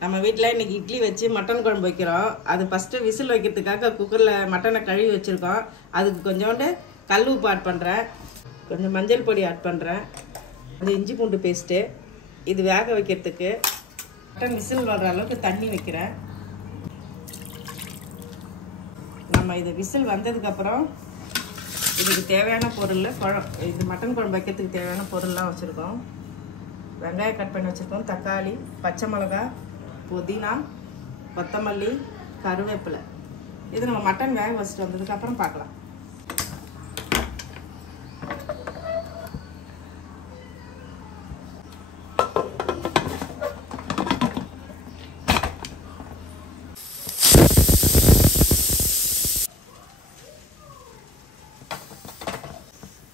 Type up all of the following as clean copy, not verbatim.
நம்ம வீட்டில் இன்றைக்கி இட்லி வச்சு மட்டன் குழம்பு வைக்கிறோம். அது ஃபஸ்ட்டு விசில் வைக்கிறதுக்காக குக்கரில் மட்டனை கழுவி வச்சுருக்கோம். அதுக்கு கொஞ்சோண்டு கல் உப்பு ஆட் பண்ணுறேன், கொஞ்சம் மஞ்சள் பொடி ஆட் பண்ணுறேன், அது இஞ்சி பூண்டு பேஸ்ட்டு. இது வேக வைக்கிறதுக்கு மட்டன் விசில் வர்ற அளவுக்கு தண்ணி வைக்கிறேன். நம்ம இது விசில் வந்ததுக்கப்புறம் இதுக்கு தேவையான பொருள் இது மட்டன் குழம்பு வைக்கிறதுக்கு தேவையான பொருள்லாம் வச்சுருக்கோம். வெங்காயம் கட் பண்ணி வச்சுருக்கோம், தக்காளி, பச்சை மிளகாய், புதினா, கொத்தமல்லி, கருவேப்பிலை. இது நம்ம மட்டன் வேக வச்சுட்டு வந்ததுக்கப்புறம் பார்க்கலாம்.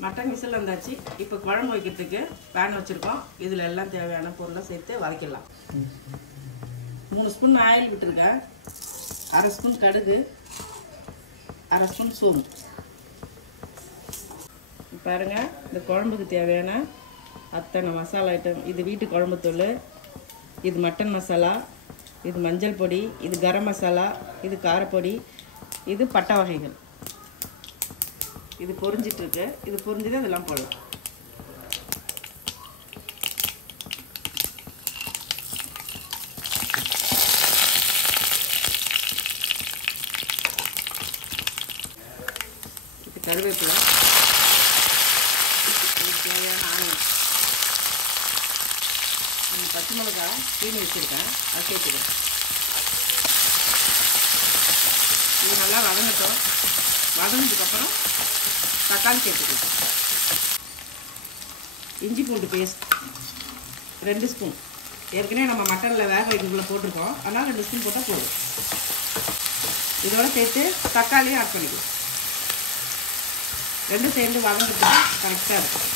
மட்டன் விசில் வந்தாச்சு. இப்போ குழம்பு வைக்கிறதுக்கு பேன் வச்சுருக்கோம். இதில் எல்லாம் தேவையான பொருளை சேர்த்து வதக்கிடலாம். 3 ஸ்பூன் ஆயில் விட்டுருக்கேன், 1/2 ஸ்பூன் கடுகு, 1/2 ஸ்பூன் சோம்பு. பாருங்கள், இந்த குழம்புக்கு தேவையான அத்தனை மசாலா ஐட்டம். இது வீட்டு குழம்பு தூள், இது மட்டன் மசாலா, இது மஞ்சள் பொடி, இது கரம் மசாலா, இது காரப்பொடி, இது பட்டை வகைகள். இது பொரிஞ்சிட்ருக்கு. இது பொரிஞ்சது இதெல்லாம் போடலாம். இது கருவேப்பிலை, தேவையான ஆனியன், பச்சை மிளகாய் தீனி வச்சுருக்கேன், அது சேர்த்துக்கிறேன். இது நல்லா வதங்கட்டும். வதங்கினதுக்கப்புறம் தக்காளி சேர்த்துக்கலாம். இஞ்சி பூண்டு பேஸ்ட் 2 ஸ்பூன். ஏற்கனவே நம்ம மட்டனில் வேக வைக்கிறதுக்குள்ளே போட்டிருக்கோம், அதனால் 2 ஸ்பூன் போட்டால் போதும். இதோட சேர்த்து தக்காளியும் ஆட் பண்ணிக்கலாம். 2 சேர்ந்து வதங்கிட்டு கரெக்டாக இருக்கும்.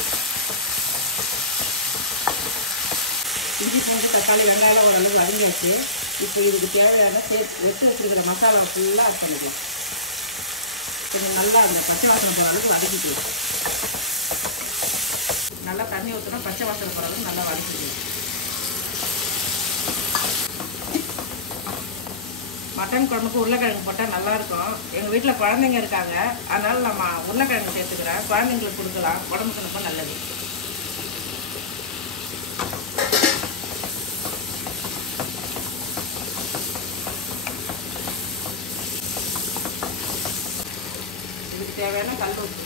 இஞ்சி பூண்டு தக்காளி வெங்காயம் ஓரளவு வதங்கியாச்சு. இப்போ இதுக்கு தேவையான எடுத்து வச்சுருக்கிற மசாலா ஃபுல்லாக ஆட் பண்ணிக்கலாம். கொஞ்சம் நல்லா அந்த பச்சை வாசனை போகிற அளவுக்கு வதக்கிக்கலாம். நல்லா தண்ணி ஊற்றினா பச்சை வாசனை போகிற அளவுக்கு நல்லா வதக்கிக்கலாம். மட்டன் குழம்புக்கு உருளைக்கிழங்கு போட்டால் நல்லாயிருக்கும். எங்கள் வீட்டில் குழந்தைங்க இருக்காங்க, அதனால் நம்ம உருளைக்கிழங்கு சேர்த்துக்கிறேன். குழந்தைங்களுக்கு கொடுக்கலாம், உடம்புக்கு ரொம்ப நல்லது. இதுக்கு தேவையான கல் உப்பு,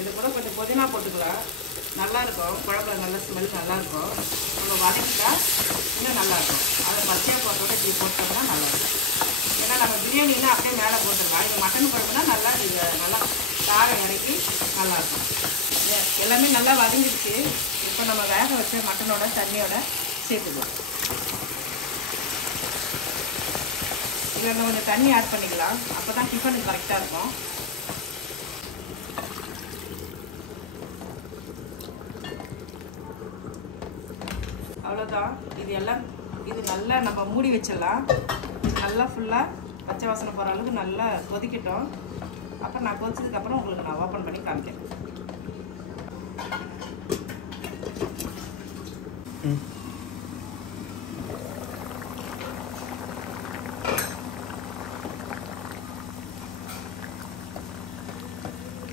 இது கூட கொஞ்சம் புதினா போட்டுக்கலாம், நல்லாயிருக்கும். குழம்புல நல்ல ஸ்மெல் நல்லாயிருக்கும். நம்ம வதக்கிட்டா இன்னும் நல்லாயிருக்கும். அதை பச்சையாக போட்டோட இப்படி போட்டோம்னா நல்லாயிருக்கும். ஏன்னா நம்ம பிரியாணின்னா அப்படியே மேலே போட்டுடலாம். இது மட்டன் குழம்புனா நல்லா நல்லா காரம் இறக்கி நல்லாயிருக்கும். எல்லாமே நல்லா வதங்கிடுச்சு. இப்போ நம்ம வேக வச்ச மட்டனோட தண்ணியோட சேர்த்துக்கலாம். இதில் கொஞ்சம் தண்ணி ஆட் பண்ணிக்கலாம், அப்போ தான் டிஃபனுக்கு கரெக்டாக இருக்கும். அவ்வளோதான். இது நல்லா நம்ம மூடி வச்சிடலாம். நல்லா ஃபுல்லாக பச்சை வாசனை போகிற அளவுக்கு நல்லா கொதிக்கட்டும். அப்புறம் நான் கொதிச்சதுக்கப்புறம் உங்களுக்கு நான் ஓப்பன் பண்ணி காமிக்கிறேன்.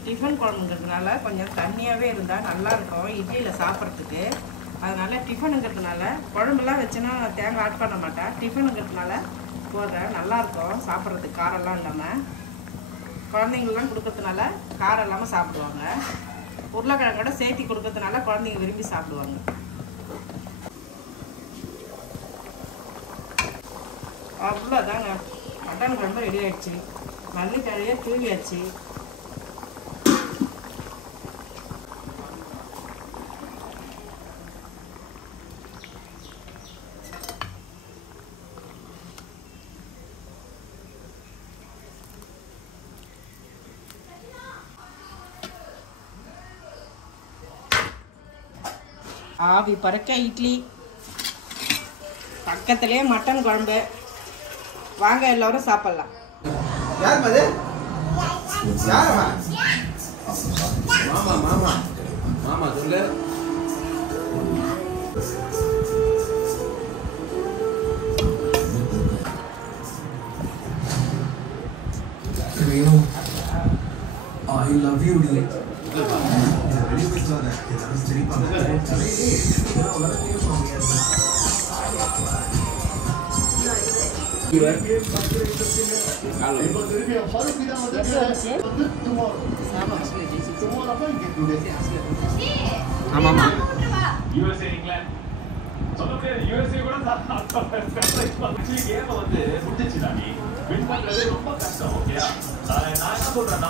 டிஃபன் குழம்புங்கிறதுனால கொஞ்சம் தண்ணியாகவே இருந்தால் நல்லாயிருக்கும் இட்லியில் சாப்பிட்றதுக்கு. அதனால் டிஃபனுங்கிறதுனால குழம்புலாம் வச்சுன்னா தேங்காய் ஆட் பண்ண மாட்டேன். டிஃபனுங்கிறதுனால போடுறேன், நல்லாயிருக்கும் சாப்பிட்றதுக்கு. காரம்லாம் இல்லாமல் குழந்தைங்களாம் கொடுக்கறதுனால காரம் இல்லாமல் சாப்பிடுவாங்க. உருளைக்கிழங்கோட சேர்த்தி கொடுக்கறதுனால குழந்தைங்க விரும்பி சாப்பிடுவாங்க. அவ்வளோதாங்க, மட்டன் குழம்பு ரெடி ஆகிடுச்சு. மல்லித்தழையை தூவியாச்சு. ஆவி பறக்க இட்லி, பக்கத்துலேயே மட்டன் குழம்பு. வாங்க எல்லாரும் சாப்பிடலாம். யார் அது? யாரம்மா? மாமா மாமா மாமா சொல்லு. I love you, dude. Very good for that. It's very USA England. USA கூட ஆக்சுவலி கேம் வந்து முடிஞ்சிச்சு. வின் பண்றது ரொம்ப கஷ்டம். ஓகேயா? நான் என்ன சொல்றேன்னா